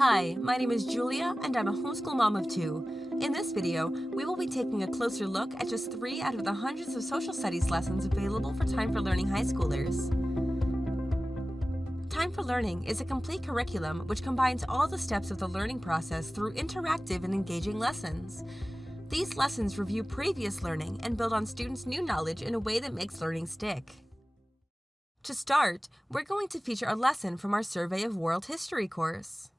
Hi, my name is Julia, and I'm a homeschool mom of two. In this video, we will be taking a closer look at just 3 out of the hundreds of social studies lessons available for Time for Learning high schoolers. Time for Learning is a complete curriculum which combines all the steps of the learning process through interactive and engaging lessons. These lessons review previous learning and build on students' new knowledge in a way that makes learning stick. To start, we're going to feature a lesson from our Survey of World History course.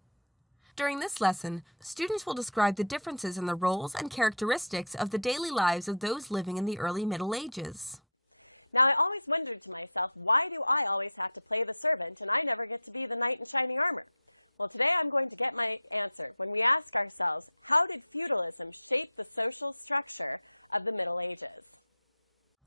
During this lesson, students will describe the differences in the roles and characteristics of the daily lives of those living in the early Middle Ages. Now, I always wondered to myself, why do I always have to play the servant and I never get to be the knight in shining armor? Well, today I'm going to get my answer when we ask ourselves, how did feudalism shape the social structure of the Middle Ages?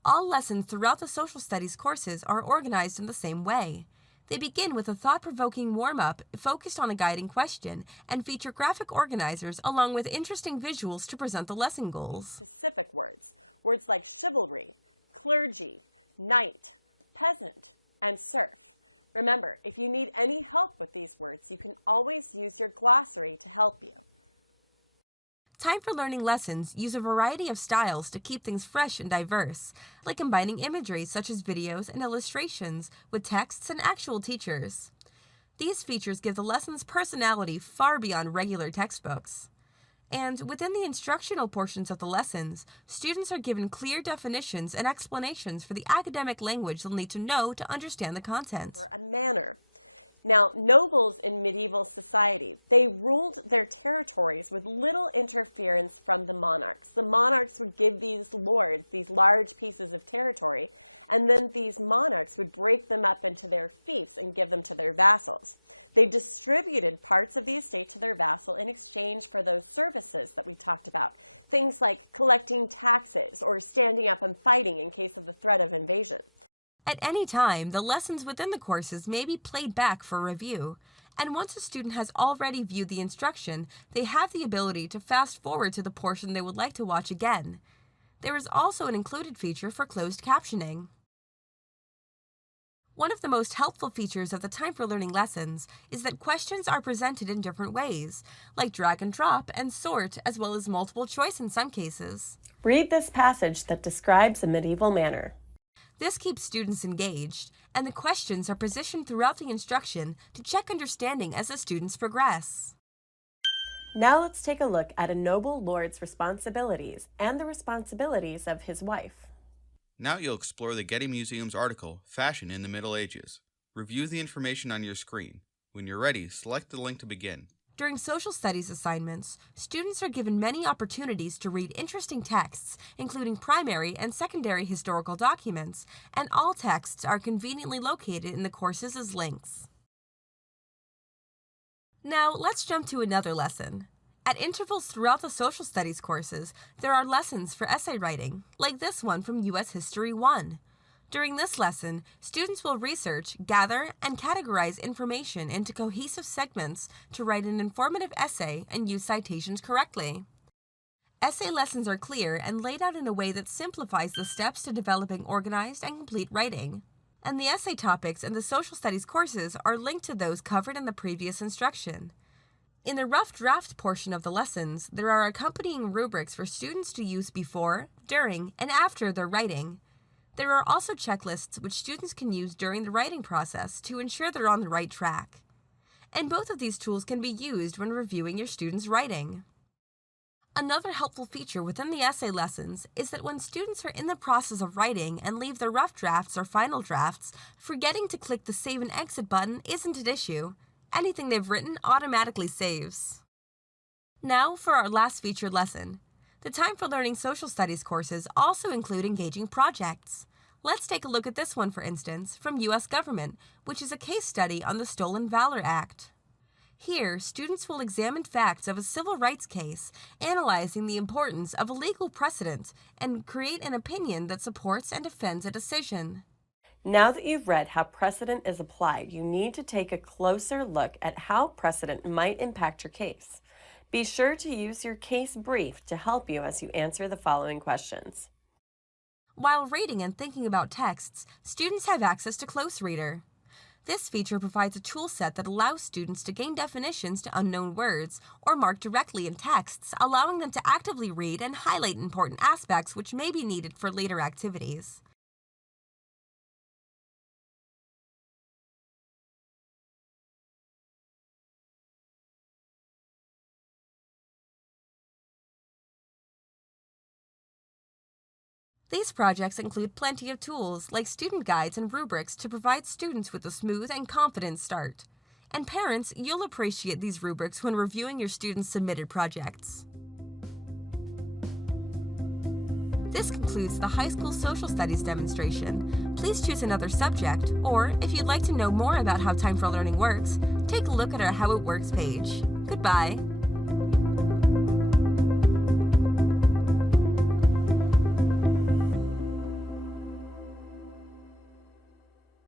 All lessons throughout the social studies courses are organized in the same way. They begin with a thought-provoking warm-up focused on a guiding question and feature graphic organizers along with interesting visuals to present the lesson goals. Specific words like chivalry, clergy, knight, peasant, and serf. Remember, if you need any help with these words, you can always use your glossary to help you. Time for Learning lessons use a variety of styles to keep things fresh and diverse, like combining imagery such as videos and illustrations with texts and actual teachers. These features give the lessons personality far beyond regular textbooks. And within the instructional portions of the lessons, students are given clear definitions and explanations for the academic language they'll need to know to understand the content. A manner. Now, nobles in medieval society, they ruled their territories with little interference from the monarchs. The monarchs would give these lords these large pieces of territory, and then these monarchs would break them up into their fiefs and give them to their vassals. They distributed parts of the estate to their vassal in exchange for those services that we talked about. Things like collecting taxes or standing up and fighting in case of the threat of invasion. At any time, the lessons within the courses may be played back for review, and once a student has already viewed the instruction, they have the ability to fast forward to the portion they would like to watch again. There is also an included feature for closed captioning. One of the most helpful features of the Time for Learning lessons is that questions are presented in different ways, like drag and drop and sort, as well as multiple choice in some cases. Read this passage that describes a medieval manor. This keeps students engaged, and the questions are positioned throughout the instruction to check understanding as the students progress. Now let's take a look at a noble lord's responsibilities and the responsibilities of his wife. Now you'll explore the Getty Museum's article, Fashion in the Middle Ages. Review the information on your screen. When you're ready, select the link to begin. During social studies assignments, students are given many opportunities to read interesting texts, including primary and secondary historical documents, and all texts are conveniently located in the courses as links. Now, let's jump to another lesson. At intervals throughout the social studies courses, there are lessons for essay writing, like this one from U.S. History 1. During this lesson, students will research, gather, and categorize information into cohesive segments to write an informative essay and use citations correctly. Essay lessons are clear and laid out in a way that simplifies the steps to developing organized and complete writing. And the essay topics in the social studies courses are linked to those covered in the previous instruction. In the rough draft portion of the lessons, there are accompanying rubrics for students to use before, during, and after their writing. There are also checklists which students can use during the writing process to ensure they're on the right track. And both of these tools can be used when reviewing your students' writing. Another helpful feature within the essay lessons is that when students are in the process of writing and leave their rough drafts or final drafts, forgetting to click the Save and Exit button isn't an issue. Anything they've written automatically saves. Now for our last featured lesson. The Time for Learning social studies courses also include engaging projects. Let's take a look at this one, for instance, from U.S. Government, which is a case study on the Stolen Valor Act. Here, students will examine facts of a civil rights case, analyzing the importance of a legal precedent, and create an opinion that supports and defends a decision. Now that you've read how precedent is applied, you need to take a closer look at how precedent might impact your case. Be sure to use your case brief to help you as you answer the following questions. While reading and thinking about texts, students have access to Close Reader. This feature provides a tool set that allows students to gain definitions to unknown words or mark directly in texts, allowing them to actively read and highlight important aspects which may be needed for later activities. These projects include plenty of tools like student guides and rubrics to provide students with a smooth and confident start. And parents, you'll appreciate these rubrics when reviewing your students' submitted projects. This concludes the high school social studies demonstration. Please choose another subject, or if you'd like to know more about how Time4Learning works, take a look at our How It Works page. Goodbye.